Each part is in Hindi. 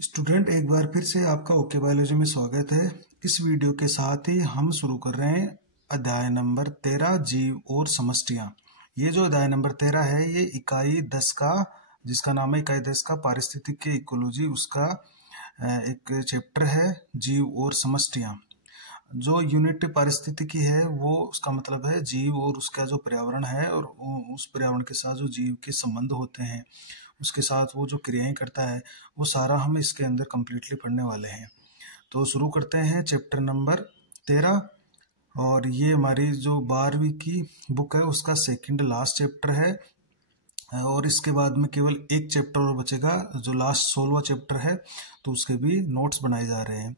स्टूडेंट, एक बार फिर से आपका ओके बायोलॉजी में स्वागत है। इस वीडियो के साथ ही हम शुरू कर रहे हैं अध्याय नंबर 13, जीव और समष्टियां। ये जो अध्याय नंबर 13 है ये इकाई 10 का, जिसका नाम है इकाई 10 का पारिस्थितिकी इकोलॉजी, उसका एक चैप्टर है जीव और समष्टियां। जो यूनिट पारिस्थितिकी है वो उसका मतलब है जीव और उसका जो पर्यावरण है और उस पर्यावरण के साथ जो जीव के संबंध होते हैं, उसके साथ वो जो क्रियाएं करता है, वो सारा हम इसके अंदर कंप्लीटली पढ़ने वाले हैं। तो शुरू करते हैं चैप्टर नंबर 13। और ये हमारी जो 12वीं की बुक है उसका सेकंड लास्ट चैप्टर है। और इसके बाद में केवल एक चैप्टर और बचेगा, जो लास्ट 16वां चैप्टर है, तो उसके भी नोट्स बनाए जा रहे हैं।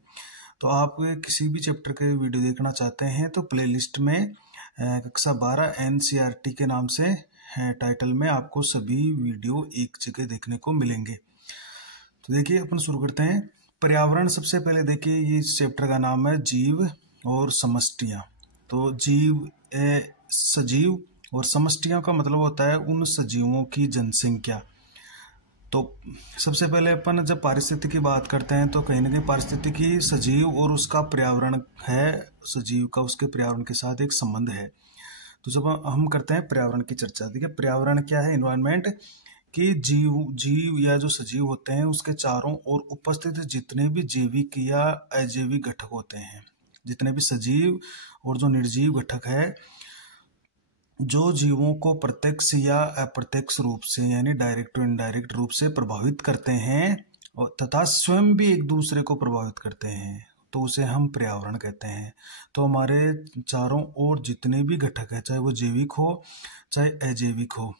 तो आप किसी भी चैप्टर के वीडियो देखना चाहते हैं तो प्लेलिस्ट में कक्षा 12 एनसीईआरटी के नाम से टाइटल में आपको सभी वीडियो एक जगह देखने को मिलेंगे। तो देखिए अपन शुरू करते हैं। पर्यावरण, सबसे पहले देखिए ये इस चैप्टर का नाम है जीव और समष्टियां। तो जीव सजीव और समष्टियां का मतलब होता है उन सजीवों की जनसंख्या। तो सबसे पहले अपन जब पारिस्थितिकी की बात करते हैं तो कहीं ना कहीं पारिस्थितिकी सजीव और उसका पर्यावरण है, सजीव का उसके पर्यावरण के साथ एक संबंध है। तो जब हम करते हैं पर्यावरण की चर्चा, देखिए पर्यावरण क्या है, एनवायरनमेंट, कि जीव या जो सजीव होते हैं उसके चारों ओर उपस्थित जितने भी जैविक या अजैविक घटक होते हैं, जितने भी सजीव और जो निर्जीव घटक है, जो जीवों को प्रत्यक्ष या अप्रत्यक्ष रूप से यानी डायरेक्ट और इनडायरेक्ट रूप से प्रभावित करते हैं और तथा स्वयं भी एक दूसरे को प्रभावित करते हैं, तो उसे हम पर्यावरण कहते हैं। तो हमारे चारों ओर जितने भी घटक है, चाहे वो जैविक हो चाहे अजैविक हो,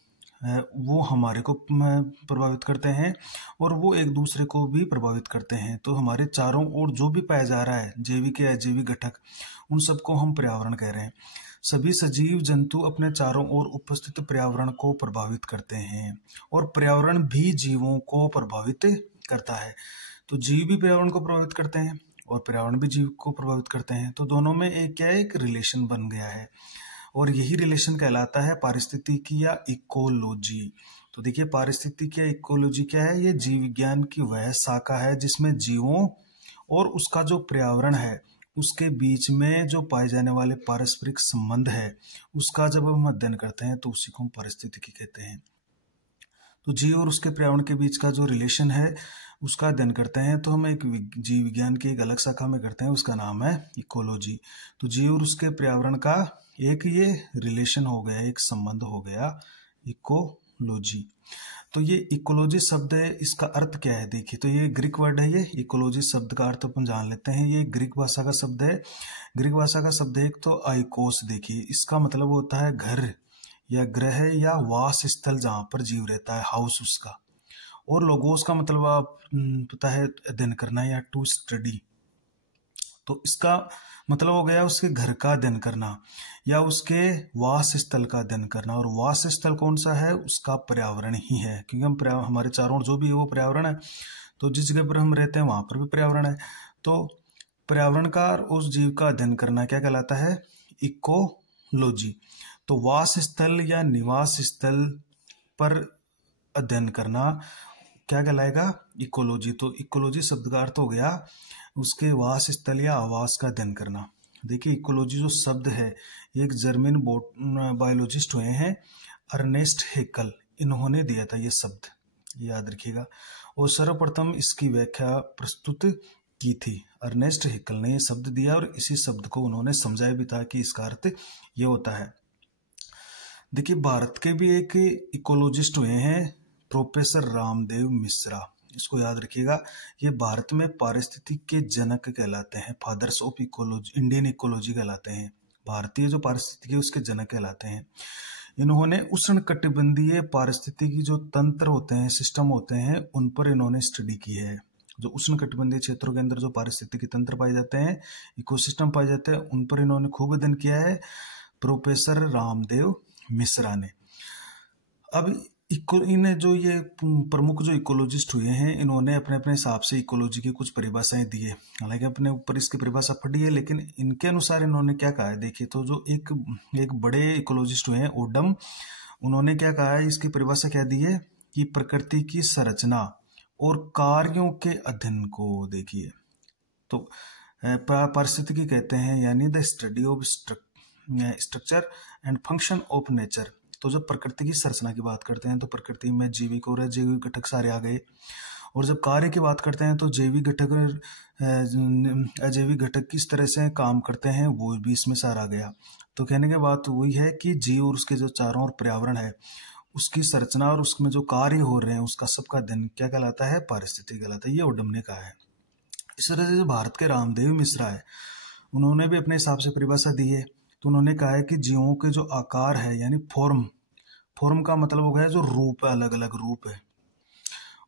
वो हमारे को प्रभावित करते हैं और वो एक दूसरे को भी प्रभावित करते हैं। तो हमारे चारों ओर जो भी पाया जा रहा है, जैविक या अजैविक घटक, उन सबको हम पर्यावरण कह रहे हैं। सभी सजीव जंतु अपने चारों ओर उपस्थित पर्यावरण को प्रभावित करते हैं और पर्यावरण भी जीवों को प्रभावित करता है। तो जीव भी पर्यावरण को प्रभावित करते हैं और पर्यावरण भी जीव को प्रभावित करते हैं। तो दोनों में एक रिलेशन बन गया है और यही रिलेशन कहलाता है पारिस्थितिकी या इकोलॉजी। तो देखिए पारिस्थितिकी या इकोलॉजी क्या है, ये जीव विज्ञान की वह शाखा है जिसमें जीवों और उसका जो पर्यावरण है उसके बीच में जो पाए जाने वाले पारस्परिक संबंध है, उसका जब हम अध्ययन करते हैं तो उसी को हम पारिस्थितिकी कहते हैं। तो जीव और उसके पर्यावरण के बीच का जो रिलेशन है उसका अध्ययन करते हैं तो हम एक जीव विज्ञान की एक अलग शाखा में करते हैं, उसका नाम है इकोलॉजी। तो जीव और उसके पर्यावरण का एक ये रिलेशन हो गया, एक संबंध हो गया, इकोलॉजी। तो ये इकोलॉजी शब्द है, इसका अर्थ क्या है देखिए। तो ये ग्रीक वर्ड है, ये इकोलॉजी शब्द का अर्थ अपन जान लेते हैं। ये ग्रीक भाषा का शब्द है। ग्रीक भाषा का शब्द है एक तो आइकोस। देखिए इसका मतलब होता है घर या ग्रह या वास स्थल जहां पर जीव रहता है, हाउस उसका। और लोगोस का मतलब आप पता है अध्ययन करना या टू स्टडी। तो इसका मतलब हो गया उसके घर का अध्ययन करना या उसके वास स्थल का अध्ययन करना। और वास स्थल कौन सा है, उसका पर्यावरण ही है, क्योंकि हम हमारे चारों ओर जो भी है वो पर्यावरण है। तो जिस जगह पर हम रहते हैं वहां पर भी पर्यावरण है। तो पर्यावरण का उस जीव का अध्ययन करना क्या कहलाता है, इकोलॉजी। तो वास स्थल या निवास स्थल पर अध्ययन करना क्या कहलाएगा, इकोलॉजी। तो इकोलॉजी शब्द का अर्थ हो गया उसके वास स्थल या आवास का अध्ययन करना। देखिए इकोलॉजी जो शब्द है ये एक जर्मन बायोलॉजिस्ट हुए हैं, अर्नेस्ट हेकल, इन्होंने दिया था ये शब्द, याद रखिएगा। और सर्वप्रथम इसकी व्याख्या प्रस्तुत की थी, अर्नेस्ट हेकल ने ये शब्द दिया और इसी शब्द को उन्होंने समझाया भी था कि इसका अर्थ ये होता है। देखिए भारत के भी एक इकोलॉजिस्ट हुए हैं, प्रोफेसर रामदेव मिश्रा, इसको याद रखिएगा। ये भारत में पारिस्थितिकी के जनक कहलाते हैं, fathers of ecology, Indian ecology कहलाते हैं। भारतीय जो पारिस्थितिकी उसके जनक कहलाते हैं। इन्होंने उष्णकटिबंधीय पारिस्थितिकी जो तंत्र होते हैं, सिस्टम होते हैं, उन पर इन्होंने स्टडी की है। जो उष्णकटिबंधीय क्षेत्रों के अंदर जो पारिस्थितिकी तंत्र पाए जाते हैं, इकोसिस्टम पाए जाते हैं, उन पर इन्होंने खूब अध्ययन किया है प्रोफेसर रामदेव मिश्रा ने। अब इन जो ये प्रमुख जो इकोलॉजिस्ट हुए हैं, इन्होंने अपने अपने हिसाब से इकोलॉजी की कुछ परिभाषाएं दी है। हालांकि अपने ऊपर इसकी परिभाषा पढ़ी है, लेकिन इनके अनुसार इन्होंने क्या कहा है देखिए। तो जो एक बड़े इकोलॉजिस्ट हुए हैं ओडम, उन्होंने क्या कहा है, इसकी परिभाषा क्या दी है कि प्रकृति की संरचना और कार्यों के अध्ययन को देखिए। तो पारिस्थितिकी कहते हैं यानी the study of structure and function of nature. तो जब प्रकृति की संरचना की बात करते हैं तो प्रकृति में जैविक और अजैविक घटक सारे आ गए, और जब कार्य की बात करते हैं तो जैविक घटक और अजैविक घटक किस तरह से काम करते हैं वो भी इसमें सारा आ गया। तो कहने की बात वही है कि जीव और उसके जो चारों ओर पर्यावरण है उसकी संरचना और उसमें जो कार्य हो रहे हैं उसका सबका अध्ययन क्या कहलाता है, पारिस्थितिकी कहलाता है। ये ओडम ने कहा है। इस तरह से जो भारत के रामदेव मिश्रा है उन्होंने भी अपने हिसाब से परिभाषा दी है। तो उन्होंने कहा है कि जीवों के जो आकार है यानी फॉर्म का मतलब हो गया जो रूप है, अलग अलग रूप है,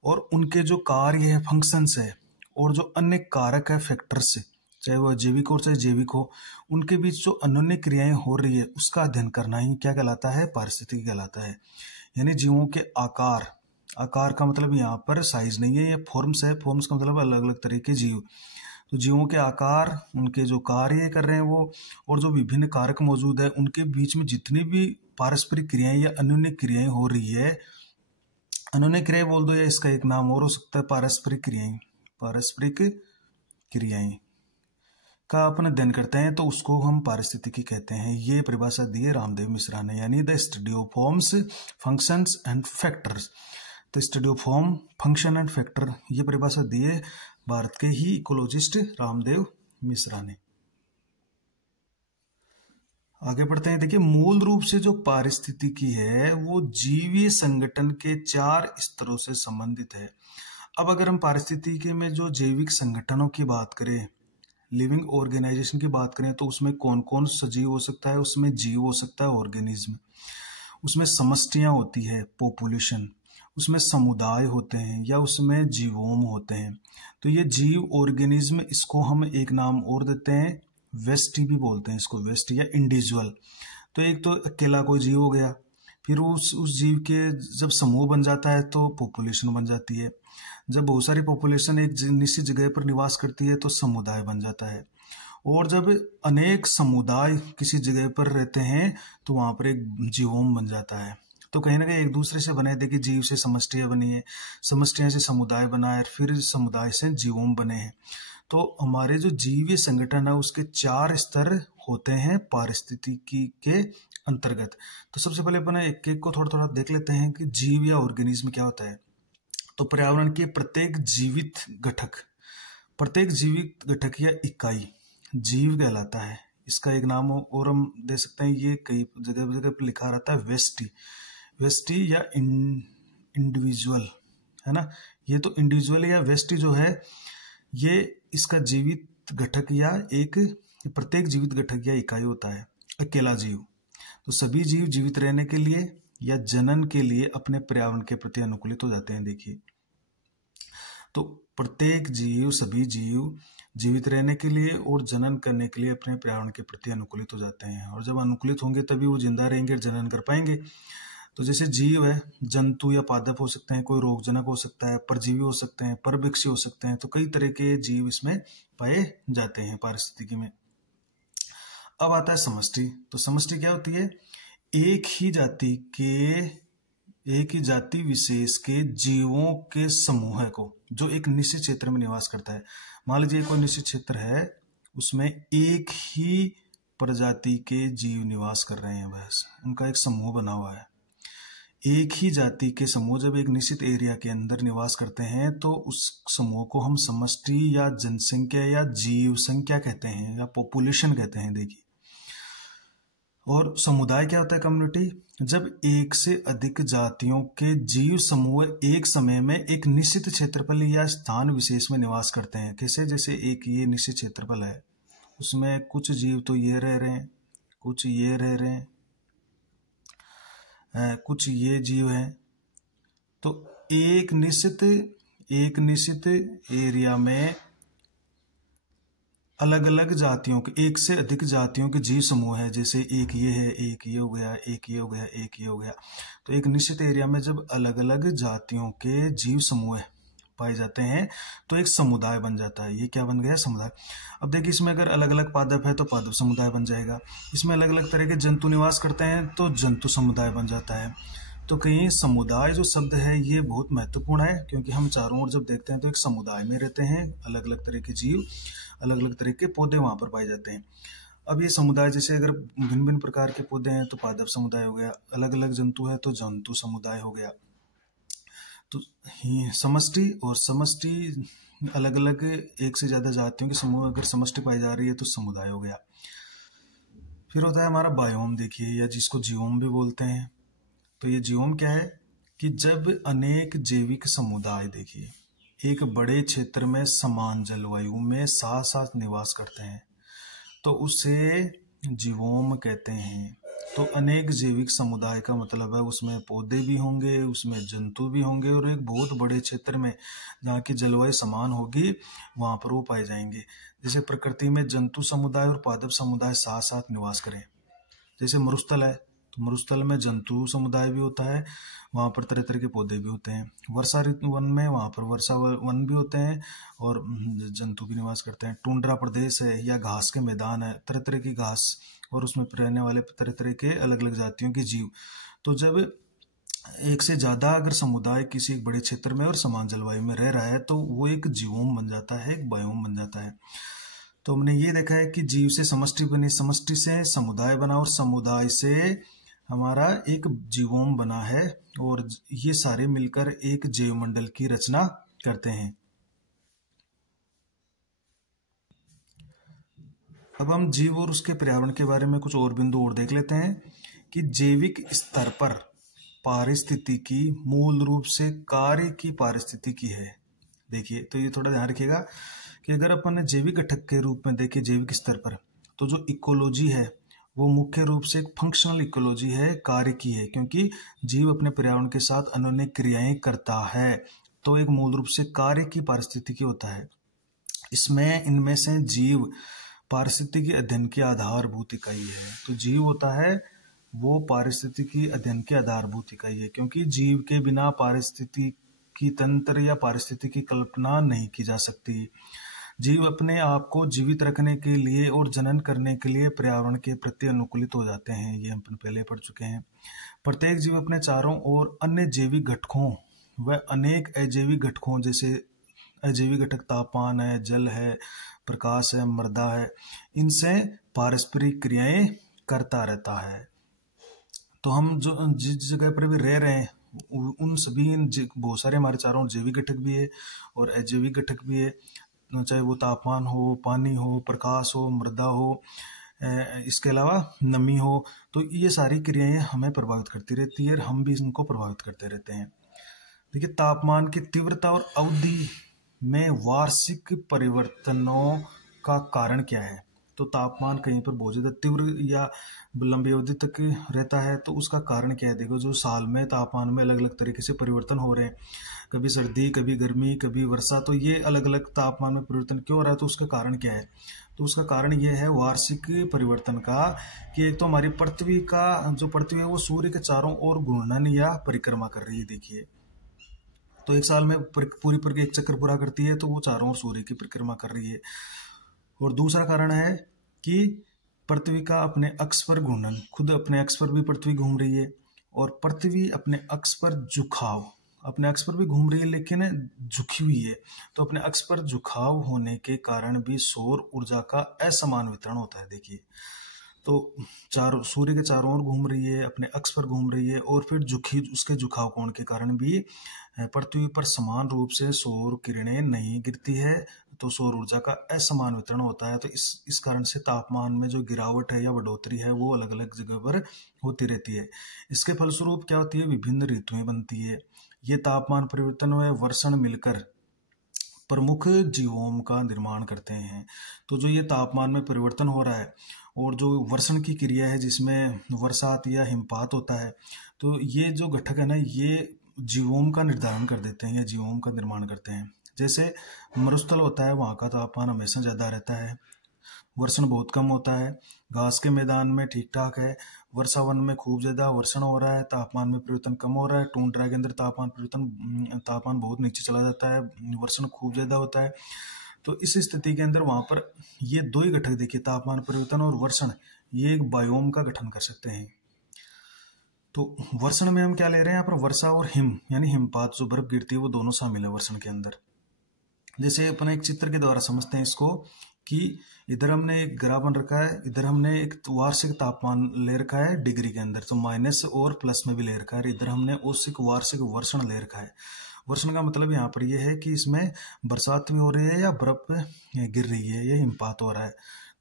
और उनके जो कार्य है, फंक्शंस है, और जो अन्य कारक है, फैक्टर्स, चाहे वो जैविक हो चाहे जैविक हो, उनके बीच जो अन्योन्य क्रियाएं हो रही है उसका अध्ययन करना ही क्या कहलाता है, पारिस्थितिकी कहलाता है। यानी जीवों के आकार का मतलब यहाँ पर साइज नहीं है, ये फॉर्म्स है। फॉर्म्स का मतलब अलग अलग तरह के जीव। तो जीवों के आकार, उनके जो कार्य कर रहे हैं वो, और जो विभिन्न कारक मौजूद है उनके बीच में जितनी भी पारस्परिक क्रियाएं या अन्योन्य क्रियाएं हो रही है, अन्योन्य क्रियाएं बोल दो या इसका एक नाम और हो सकता है पारस्परिक क्रियाएं का अपन अध्ययन करते हैं तो उसको हम पारिस्थितिकी कहते हैं। ये परिभाषा दी है रामदेव मिश्रा ने, यानी the study of forms, functions and factors. तो study of form, function and factor, ये परिभाषा दी है भारत के ही इकोलॉजिस्ट रामदेव मिश्रा ने। आगे बढ़ते हैं। देखिए, मूल रूप से जो पारिस्थितिकी है वो जीवीय संगठन के 4 स्तरों से संबंधित है। अब अगर हम पारिस्थितिकी में जो जैविक संगठनों की बात करें, लिविंग ऑर्गेनाइजेशन की बात करें, तो उसमें कौन कौन सजीव हो सकता है, उसमें जीव हो सकता है, ऑर्गेनिज्म, उसमें समष्टियां होती है, पॉपुलेशन, उसमें समुदाय होते हैं या उसमें जीवोम होते हैं। तो ये जीव, ऑर्गेनिज्म, इसको हम एक नाम और देते हैं, वेस्टी भी बोलते हैं इसको, वेस्ट या इंडिविजुअल। तो एक तो अकेला कोई जीव हो गया, फिर उस जीव के जब समूह बन जाता है तो पॉपुलेशन बन जाती है। जब बहुत सारी पॉपुलेशन एक निश्चित जगह पर निवास करती है तो समुदाय बन जाता है, और जब अनेक समुदाय किसी जगह पर रहते हैं तो वहां पर एक जीवोम बन जाता है। तो कहीं ना कहीं एक दूसरे से बने। देखिए, जीव से समष्टियां बनी है, समष्टियां से समुदाय बना है, फिर समुदाय से जीवोम बने हैं। तो हमारे जो जीवीय संगठन है उसके 4 स्तर होते हैं पारिस्थितिकी के अंतर्गत। तो सबसे पहले अपन एक एक को थोड़ा थोड़ा देख लेते हैं कि जीव या ऑर्गेनिज्म क्या होता है। तो पर्यावरण के प्रत्येक जीवित घटक या इकाई जीव कहलाता है। इसका एक नाम और हम दे सकते हैं, ये कई जगह पर लिखा रहता है वेस्टी या इंडिविजुअल, है ना। ये तो इंडिविजुअल या वेस्टी जो है ये इसका जीवित घटक या एक प्रत्येक जीवित घटक या इकाई होता है। अकेला जीव, तो सभी जीव जीवित रहने के लिए या जनन के लिए अपने पर्यावरण के प्रति अनुकूलित हो जाते हैं। देखिए, तो प्रत्येक जीव, सभी जीव जीवित रहने के लिए और जनन करने के लिए अपने पर्यावरण के प्रति अनुकूलित हो जाते हैं, और जब अनुकूलित होंगे तभी वो जिंदा रहेंगे और जनन कर पाएंगे। तो जैसे जीव है, जंतु या पादप हो सकते हैं, कोई रोगजनक हो सकता है, परजीवी हो सकते हैं, परभक्षी हो सकते हैं। तो कई तरह के जीव इसमें पाए जाते हैं पारिस्थितिकी में। अब आता है समष्टि। तो समष्टि क्या होती है, एक ही जाति विशेष के जीवों के समूह को जो एक निश्चित क्षेत्र में निवास करता है। मान लीजिए कोई निश्चित क्षेत्र है, उसमें एक ही प्रजाति के जीव निवास कर रहे हैं, बस उनका एक समूह बना हुआ है। एक ही जाति के समूह जब एक निश्चित एरिया के अंदर निवास करते हैं तो उस समूह को हम समष्टि या जनसंख्या या जीव संख्या कहते हैं या पॉपुलेशन कहते हैं। देखिए, और समुदाय क्या होता है, कम्युनिटी, जब एक से अधिक जातियों के जीव समूह एक समय में एक निश्चित क्षेत्रफल या स्थान विशेष में निवास करते हैं। कैसे, जैसे एक ये निश्चित क्षेत्रफल है, उसमें कुछ जीव तो ये रह रहे हैं, कुछ ये रह रहे हैं, कुछ ये जीव हैं। तो एक निश्चित एरिया में अलग अलग जातियों के, एक से अधिक जातियों के जीव समूह है। जैसे एक ये है, एक ये हो गया, एक ये हो गया, एक ये हो गया। तो एक निश्चित एरिया में जब अलग अलग जातियों के जीव समूह पाए जाते हैं तो एक समुदाय बन जाता है। ये क्या बन गया, समुदाय। अब देखिए, इसमें अगर अलग अलग पादप है तो पादप समुदाय बन जाएगा। इसमें अलग अलग तरह के जंतु निवास करते हैं तो जंतु समुदाय बन जाता है। तो कहीं समुदाय जो शब्द है ये बहुत महत्वपूर्ण है, क्योंकि हम चारों ओर जब देखते हैं तो एक समुदाय में रहते हैं, अलग अलग तरह के जीव, अलग अलग तरह के पौधे वहां पर पाए जाते हैं। अब ये समुदाय, जैसे अगर भिन्न भिन्न प्रकार के पौधे हैं तो पादप समुदाय हो गया, अलग अलग जंतु है तो जंतु समुदाय हो गया। तो समष्टि और समष्टि अलग अलग एक से ज्यादा जातियों के समूह अगर समष्टि पाई जा रही है तो समुदाय हो गया। फिर होता है हमारा बायोम, देखिए, या जिसको जीवोम भी बोलते हैं। तो ये जीवोम क्या है कि जब अनेक जैविक समुदाय, देखिए, एक बड़े क्षेत्र में समान जलवायु में साथ साथ निवास करते हैं तो उसे जीवोम कहते हैं। तो अनेक जैविक समुदाय का मतलब है उसमें पौधे भी होंगे, उसमें जंतु भी होंगे, और एक बहुत बड़े क्षेत्र में जहाँ की जलवायु समान होगी वहां पर वो पाए जाएंगे। जैसे प्रकृति में जंतु समुदाय और पादप समुदाय साथ साथ निवास करें। जैसे मरुस्थल है तो मरुस्थल में जंतु समुदाय भी होता है, वहां पर तरह तरह के पौधे भी होते हैं। वर्षा ऋतु वन में वहां पर वर्षा वन भी होते हैं और जंतु भी निवास करते हैं। टुंड्रा प्रदेश है या घास के मैदान है, तरह तरह की घास और उसमें रहने वाले तरह तरह के अलग अलग जातियों के जीव। तो जब एक से ज्यादा अगर समुदाय किसी एक बड़े क्षेत्र में और समान जलवायु में रह रहा है तो वो एक जीवोम बन जाता है, एक बायोम बन जाता है। तो हमने ये देखा है कि जीव से समष्टि बनी, समष्टि से समुदाय बना और समुदाय से हमारा एक जीवोम बना है, और ये सारे मिलकर एक जैव मंडल की रचना करते हैं। अब हम जीव और उसके पर्यावरण के बारे में कुछ और बिंदु और देख लेते हैं कि जैविक स्तर पर पारिस्थितिकी मूल रूप से कार्य की पारिस्थितिकी है। देखिए, तो ये थोड़ा ध्यान रखिएगा कि अगर अपन जैविक घटक के रूप में देखें जैविक स्तर पर, तो जो इकोलॉजी है वो मुख्य रूप से एक फंक्शनल इकोलॉजी है, कार्य की है, क्योंकि जीव अपने पर्यावरण के साथ अनन्य क्रियाएं करता है। तो एक मूल रूप से कार्य की पारिस्थितिकी होता है। इसमें इनमें से जीव पारिस्थितिकी अध्ययन की आधारभूत इकाई है। तो जीव होता है वो पारिस्थितिकी अध्ययन की आधारभूत इकाई है, क्योंकि जीव के बिना पारिस्थितिकी तंत्र या पारिस्थितिकी कल्पना नहीं की जा सकती। जीव अपने आप को जीवित रखने के लिए और जनन करने के लिए पर्यावरण के प्रति अनुकूलित हो जाते हैं, ये हम पहले पढ़ चुके हैं। प्रत्येक जीव अपने चारों ओर अन्य जैविक घटकों व अनेक अजैविक घटकों, जैसे अजैविक घटक तापमान है, जल है, प्रकाश है, मृदा है, इनसे पारस्परिक क्रियाएं करता रहता है। तो हम जो जिस जगह पर भी रह रहे हैं उन सभी बहुत सारे हमारे चारों जैविक घटक भी है और अजैविक घटक भी है, चाहे वो तापमान हो, पानी हो, प्रकाश हो, मृदा हो, इसके अलावा नमी हो। तो ये सारी क्रियाएं हमें प्रभावित करती रहती है और हम भी इनको प्रभावित करते रहते हैं। देखिए, तापमान की तीव्रता और अवधि में वार्षिक परिवर्तनों का कारण क्या है? तो तापमान कहीं पर बहुत ज्यादा तीव्र या लंबी अवधि तक रहता है तो उसका कारण क्या है? देखो, जो साल में तापमान में अलग अलग तरीके से परिवर्तन हो रहे हैं, कभी सर्दी, कभी गर्मी, कभी वर्षा, तो ये अलग अलग तापमान में परिवर्तन क्यों हो रहा है? तो उसका कारण क्या है? तो उसका कारण ये है वार्षिक परिवर्तन का, कि एक तो हमारी पृथ्वी का जो पृथ्वी है वो सूर्य के चारों ओर घूर्णन या परिक्रमा कर रही है। देखिए, तो एक साल में पूरी पर एक चक्कर पूरा करती है तो वो चारों ओर सूर्य की परिक्रमा कर रही है। और दूसरा कारण है कि पृथ्वी का अपने अक्ष पर घूर्णन, खुद अपने अक्ष पर भी पृथ्वी घूम रही है, और पृथ्वी अपने अक्ष पर झुकाव, अपने अक्ष पर भी घूम रही है लेकिन झुकी हुई है। तो अपने अक्ष पर झुकाव होने के कारण भी सौर ऊर्जा का असमान वितरण होता है। देखिए, तो चारों सूर्य के चारों ओर घूम रही है, अपने अक्ष पर घूम रही है, और फिर उसके झुकाव कोण के कारण भी पृथ्वी पर समान रूप से सौर किरणें नहीं गिरती है, तो सौर ऊर्जा का असमान वितरण होता है। तो इस कारण से तापमान में जो गिरावट है या बढ़ोतरी है वो अलग अलग जगह पर होती रहती है। इसके फलस्वरूप क्या होती है? विभिन्न ऋतुएं बनती है। ये तापमान परिवर्तन व वर्षण मिलकर प्रमुख जीवों का निर्माण करते हैं। तो जो ये तापमान में परिवर्तन हो रहा है और जो वर्षण की क्रिया है जिसमें वर्षात या हिमपात होता है, तो ये जो घटक है ना, ये जीवों का निर्धारण कर देते हैं या जीवों का निर्माण करते हैं। जैसे मरुस्थल होता है, वहाँ का तापमान हमेशा ज़्यादा रहता है, वर्षण बहुत कम होता है। घास के मैदान में ठीक ठाक है, वर्षा वन में खूब ज्यादा वर्षण हो रहा है, तापमान में परिवर्तन कम हो रहा है। टुंड्रा के अंदर तापमान बहुत नीचे चला जाता है, वर्षण खूब ज्यादा होता है। तो इस स्थिति के अंदर वहां पर ये दो ही घटक, देखिए, तापमान परिवर्तन और वर्षण, ये एक बायोम का गठन कर सकते हैं। तो वर्षण में हम क्या ले रहे हैं यहाँ पर, वर्षा और हिम यानी हिमपात जो बर्फ गिरती है वो दोनों शामिल है वर्षण के अंदर। जैसे अपन एक चित्र के द्वारा समझते हैं इसको कि इधर हमने एक ग्राफ बन रखा है, इधर हमने एक वार्षिक तापमान ले रखा है डिग्री के अंदर, तो माइनस और प्लस में भी ले रखा है। इधर हमने औसत वार्षिक वर्षण ले रखा है। वर्षण का मतलब यहाँ पर यह है कि इसमें बरसात भी हो रही है या बर्फ गिर रही है, यह हिमपात हो रहा है।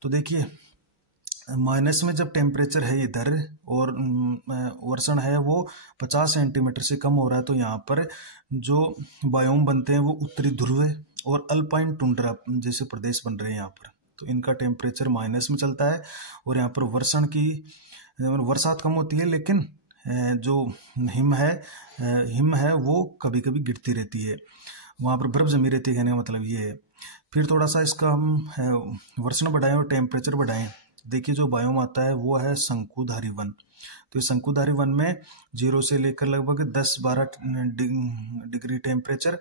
तो देखिए माइनस में जब टेम्परेचर है इधर और वर्षण है वो 50 सेंटीमीटर से कम हो रहा है, तो यहाँ पर जो बायोम बनते हैं वो उत्तरी ध्रुव और अल्पाइन टुंड्रा जैसे प्रदेश बन रहे हैं यहाँ पर, तो इनका टेम्परेचर माइनस में चलता है। और यहाँ पर वर्षण की बरसात कम होती है, लेकिन जो हिम है वो कभी कभी गिरती रहती है, वहाँ पर बर्फ जमी रहती है, कहने का मतलब ये है। फिर थोड़ा सा इसका हम वर्षण बढ़ाएं और टेम्परेचर बढ़ाएं। देखिए जो बायोम आता है वो है शंकुधारी वन। तो इस शंकुधारी वन में 0 से लेकर लगभग 10-12 डिग्री टेम्परेचर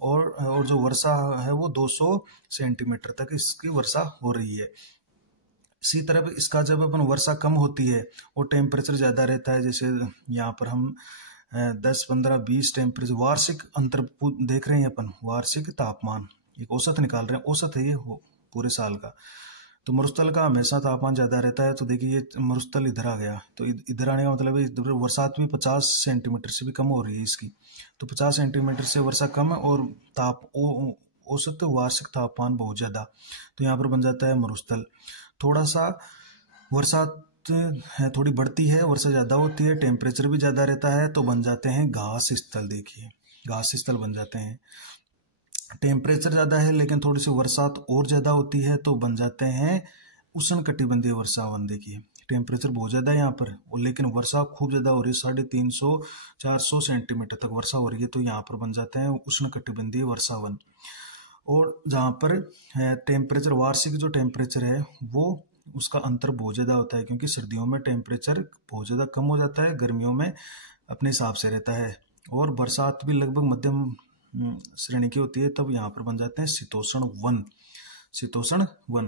और जो वर्षा है वो 200 सेंटीमीटर तक इसकी वर्षा हो रही है। इसी तरह इसका जब अपन वर्षा कम होती है और टेम्परेचर ज़्यादा रहता है, जैसे यहाँ पर हम 10, 15, 20 टेम्परेचर वार्षिक अंतर देख रहे हैं अपन, वार्षिक तापमान एक औसत निकाल रहे हैं, औसत है ये पूरे साल का। तो मरुस्थल का हमेशा तापमान ज़्यादा रहता है। तो देखिए ये मरुस्थल इधर आ गया, तो इधर आने का मतलब है इधर बरसात भी 50 सेंटीमीटर से भी कम हो रही है इसकी। तो 50 सेंटीमीटर से वर्षा कम है और औसत वार्षिक तापमान बहुत ज़्यादा, तो यहाँ पर बन जाता है मरुस्थल। थोड़ा सा बरसात है थोड़ी बढ़ती है, वर्षा ज़्यादा होती है, टेम्परेचर भी ज़्यादा रहता है, तो बन जाते हैं घास स्थल। देखिए घास स्थल बन जाते हैं। टेम्परेचर ज़्यादा है लेकिन थोड़ी सी बरसात और ज़्यादा होती है, तो बन जाते हैं उष्णकटिबंधीय वर्षावन। देखिए टेम्परेचर बहुत ज़्यादा है यहाँ पर और लेकिन वर्षा खूब ज़्यादा हो रही है, 350-400 सेंटीमीटर तक वर्षा हो रही है, तो यहाँ पर बन जाते हैं उष्णकटिबंधीय वर्षावन। और जहाँ पर टेम्परेचर वार्षिक जो टेम्परेचर है वो उसका अंतर बहुत ज़्यादा होता है, क्योंकि सर्दियों में टेम्परेचर बहुत ज़्यादा कम हो जाता है, गर्मियों में अपने हिसाब से रहता है, और बरसात भी लगभग मध्यम श्रेणी की होती है, तब यहाँ पर बन जाते हैं शीतोष्ण वन। शीतोष्ण वन।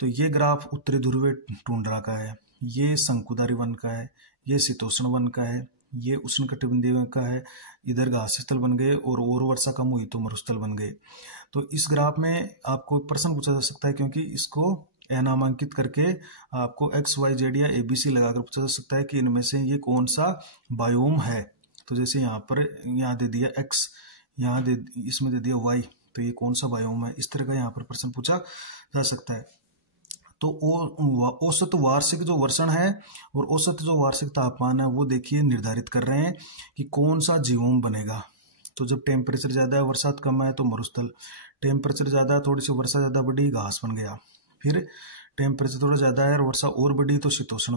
तो ये ग्राफ उत्तरी ध्रुवीय टुंड्रा का है, ये शंकुधारी वन का है, ये शीतोष्ण वन का है, ये उष्णकटिबंधीय वन का है। इधर घास स्थल बन गए और वर्षा कम हुई तो मरुस्थल बन गए। तो इस ग्राफ में आपको प्रश्न पूछा जा सकता है, क्योंकि इसको नामांकित करके आपको XYZ या ABC लगाकर पूछा जा सकता है कि इनमें से ये कौन सा बायोम है। तो जैसे यहाँ पर यहाँ दे दिया X, यहाँ इसमें दे दिया Y, तो ये कौन सा बायोम है, इस तरह का यहाँ पर प्रश्न पूछा जा सकता है। तो औसत वार्षिक जो वर्षण है और औसत जो वार्षिक तापमान है वो देखिए निर्धारित कर रहे हैं कि कौन सा जीवोम बनेगा। तो जब टेम्परेचर ज़्यादा है वर्षा कम है तो मरुस्थल, टेम्परेचर ज़्यादा है थोड़ी सी वर्षा ज़्यादा बढ़ी घास बन गया, फिर टेम्परेचर थोड़ा ज़्यादा है और वर्षा और बढ़ी तो शीतोष्ण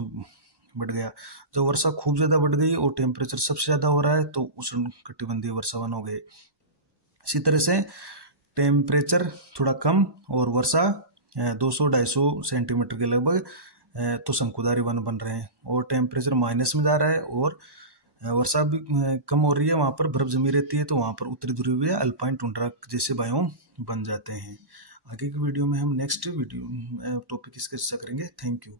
बढ़ गया। जब वर्षा खूब ज़्यादा बढ़ गई और टेम्परेचर सबसे ज़्यादा हो रहा है तो उष्णकटिबंधीय वर्षावन हो गए। इसी तरह से टेम्परेचर थोड़ा कम और वर्षा 200-250 सेंटीमीटर के लगभग, तो शंकुधारी वन बन रहे हैं। और टेम्परेचर माइनस में जा रहा है और वर्षा भी कम हो रही है, वहाँ पर बर्फ जमी रहती है, तो वहाँ पर उत्तरी ध्रुवीय अल्पाइन टुंड्रा जैसे बायोम बन जाते हैं। आगे की वीडियो में हम नेक्स्ट वीडियो टॉपिक इसके चर्चा करेंगे। Thank you.